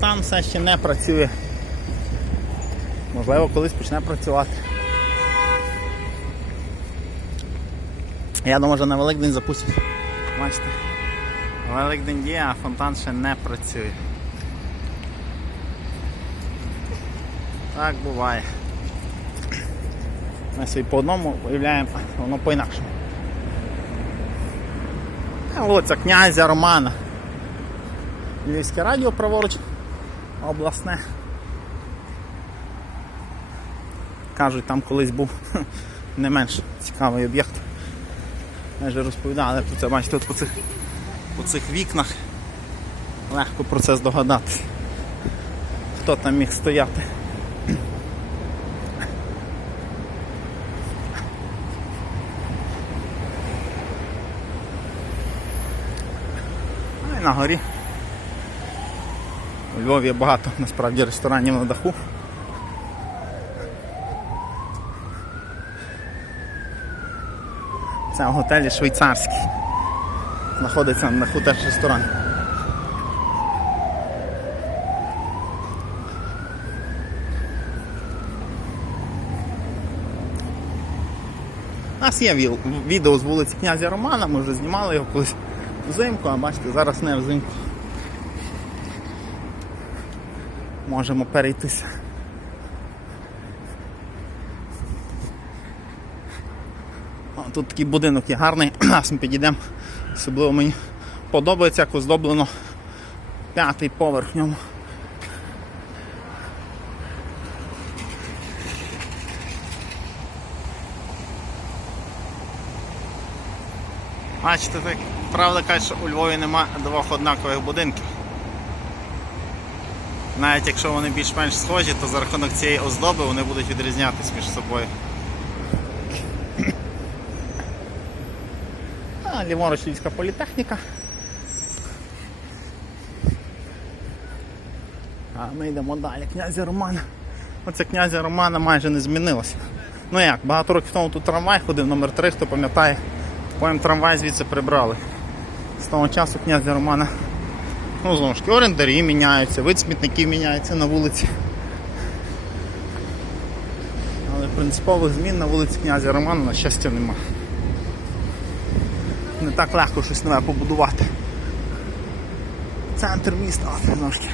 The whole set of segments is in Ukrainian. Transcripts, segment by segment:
фонтан все ще не працює. Можливо, колись почне працювати. Я думаю, що на Великдень запустять. Бачите. Великдень є, а фонтан ще не працює. Так буває. Ми собі по одному уявляємо, воно по-інакшому. Вулиця князя Романа. Львівське радіо праворуч, обласне. Кажуть, там колись був не менш цікавий об'єкт. Ми вже розповідали про це, бачите, тут по цих, по цих вікнах легко про це здогадатися. Хто там міг стояти. Ну і на горі. У Львові багато насправді ресторанів на даху. Це готелі швейцарський. Знаходиться на даху теж ресторан. У нас є відео з вулиці князя Романа, ми вже знімали його колись взимку, а бачите, зараз не взимку. Можемо перейтися. Тут такий будинок є гарний, зараз ми підійдемо. Особливо мені подобається, як оздоблено п'ятий поверх ньому. Бачите, так правда каже, що у Львові нема двох однакових будинків. Навіть якщо вони більш-менш схожі, то за рахунок цієї оздоби вони будуть відрізнятися між собою. А, ліворуч Львівська політехніка. А ми йдемо далі. Князя Романа. Оце князя Романа майже не змінилося. Ну як, багато років тому тут трамвай ходив, номер 3, хто пам'ятає, потім трамвай звідси прибрали. З того часу князя Романа. Ну, знову ж таки, орендарі міняються, вид смітників міняється на вулиці. Але принципових змін на вулиці князя Романа, на щастя, нема. Не так легко щось нове побудувати. Центр міста, от трошки.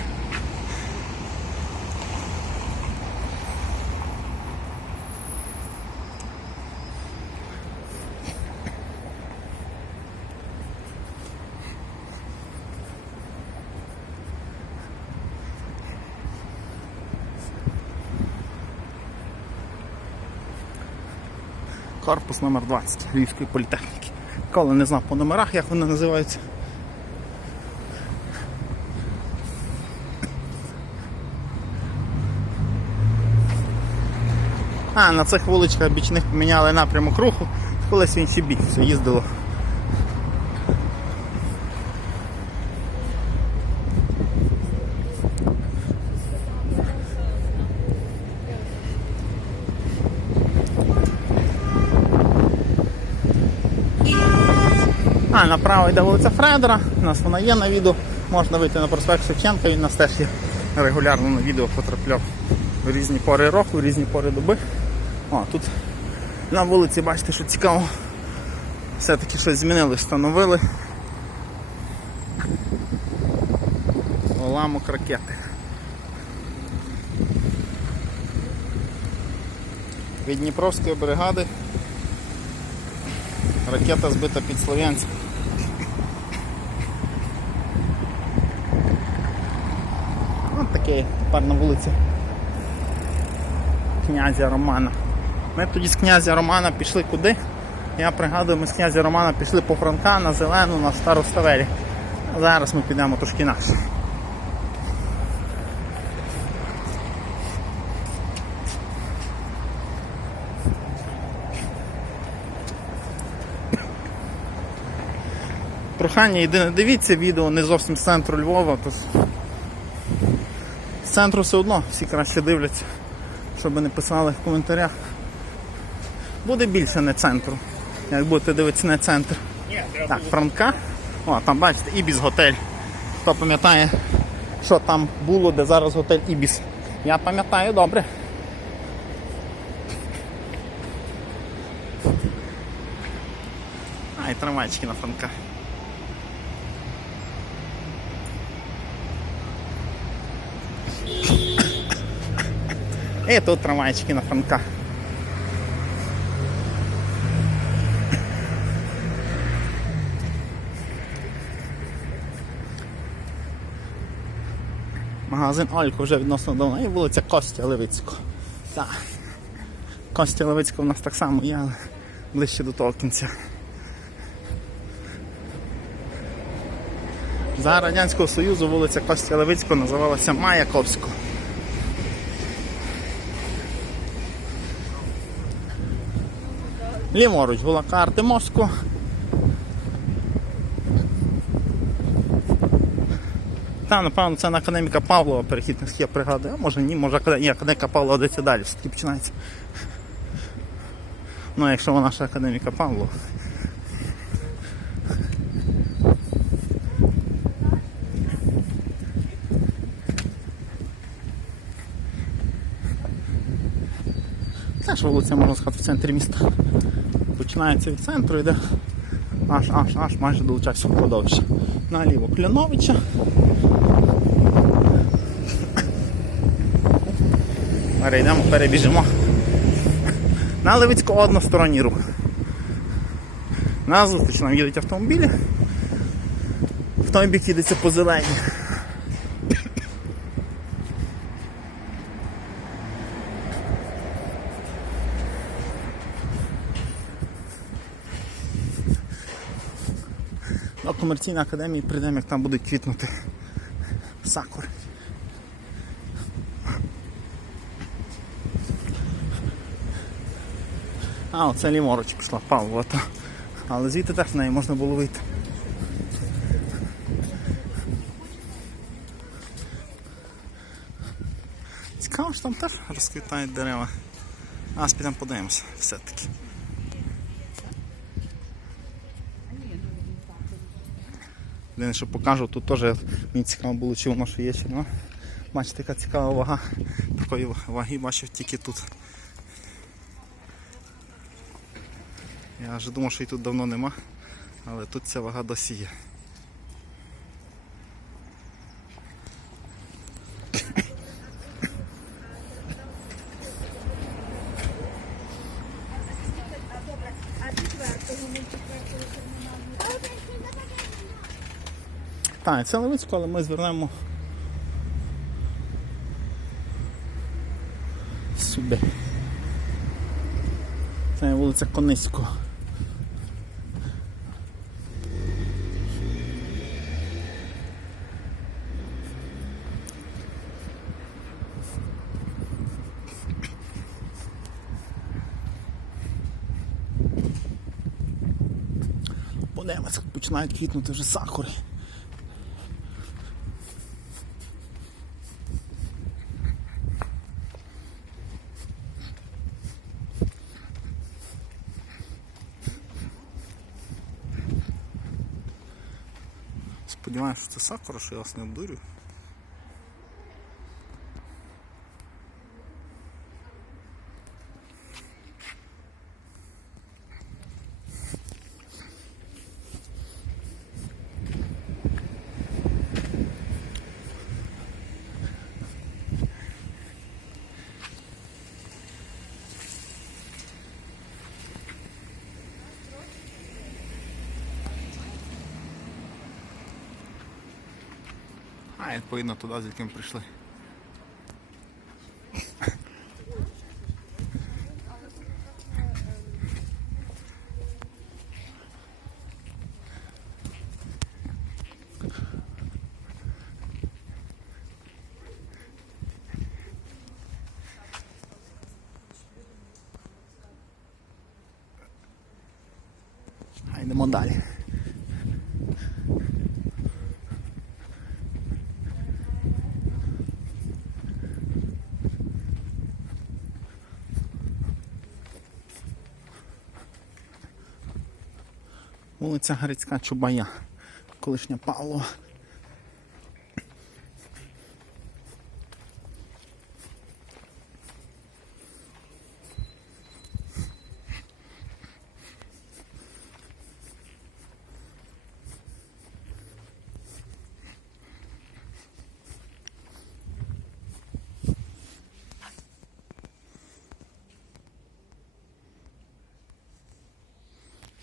Корпус номер 20 Львівської політехніки. Коли не знав по номерах, як вони називаються. А, на цих вуличках бічних поміняли напрямок руху, колись він всі бік все їздило. А, направо йде вулиця Фредера, у нас вона є на відео, можна вийти на проспект Шевченка, він у нас теж є регулярно на відео потрапляв в різні пори року, в різні пори доби. О, тут на вулиці, бачите, що цікаво. Все-таки щось змінили, встановили. Уламок ракети. Від Дніпровської бригади ракета збита під Слов'янськ. Такий тепер на вулиці князя Романа. Ми тоді з князя Романа пішли куди? Я пригадую, ми з князя Романа пішли по Франка на зелену на стару ставелі. Зараз ми підемо трошки інакше. Прохання єдине, дивіться відео не зовсім з центру Львова, то з- з центру все одно всі краще дивляться, щоб не писали в коментарях. Буде більше не центру, як будете дивитися не центр. Так, Франка. О, там бачите, Ібіс готель. Хто пам'ятає, що там було, де зараз готель Ібіс. Я пам'ятаю добре. А, і трамвайчики на франка. І тут трамвайчики на франка. Магазин Алько вже відносно давно і вулиця Костя Левицького. Так. Костя Левицького у нас так само є, але ближче до того кінця. За Радянського Союзу вулиця Костя Левицького називалася Маяковського. Ліворуч Гулака Артемовського. Там, напевно, це на академіка Павлова перехід я пригадую. А може ні, може ні, академіка Павлова десь далі, все-таки починається. Ну, якщо вона ще академіка Павлова. Це вулиця, можна сказати, в центрі міста. Починається від центру, йде аж аж аж майже до Лучакського кладовища. Наліво Кляновича. Перейдемо, перебіжимо. На Левицького односторонній рух. На зустріч нам їдуть автомобілі. В той бік їдеться по зелені. До комерційної академії прийдемо, як там будуть квітнути сакури. А, оце ліворуч пішла Павлова. Але звідти теж в неї можна було вийти. Цікаво, що там теж розквітають дерева. А, підемо подивимося все-таки. Єдине, що покажу, тут теж мені цікаво було, чи воно ще є, чи нема. Бачите, яка цікава вага. Такої ваги бачив тільки тут. Я вже думав, що її тут давно нема, але тут ця вага досі є. Так, це Левицько, але ми звернемо сюди. Це вулиця Кониського. Подивимося, починають квітнути вже сакури. Сподіваюся, що це сакура, що я вас не обдурю. А, відповідно туди, з яким прийшли. Йдемо далі. Вулиця Грицька Чубая, колишня Павлова.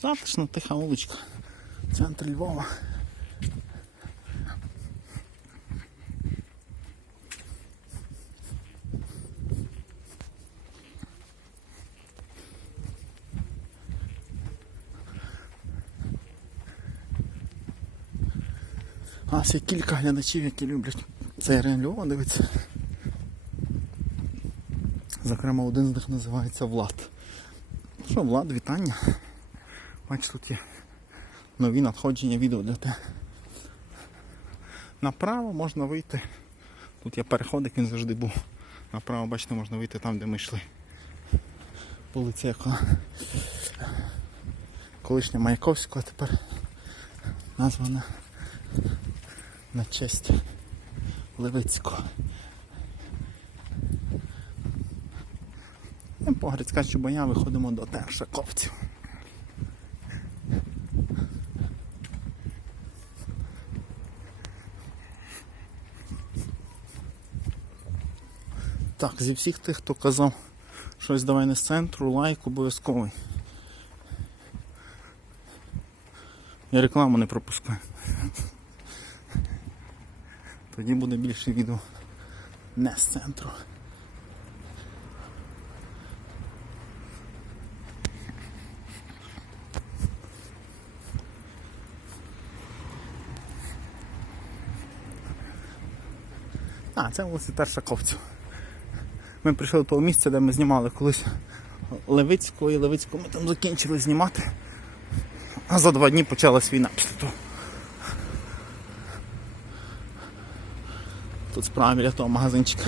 Затишна тиха вуличка. Центр Львова. У нас є кілька глядачів, які люблять цей район Львова дивитися. Зокрема, один з них називається Влад. Що, Влад, вітання. Бач, тут є нові надходження відео для тебе. Направо можна вийти. Тут є переходик, він завжди був. Направо, бачите, можна вийти там, де ми йшли. Вулиця яка колишня Маяковського, а тепер названа на честь Левицького. По Грицька Чубая виходимо до Тершаковців. Так, зі всіх тих, хто казав щось давай не з центру, лайк обов'язковий. Я рекламу не пропускаю. Тоді буде більше відео не з центру. А, це вулиця Тершаковців. Ми прийшли до того місця, де ми знімали колись Левицького і Левицького ми там закінчили знімати. А за два дні почалась війна після того. Тут справа біля того магазинчика.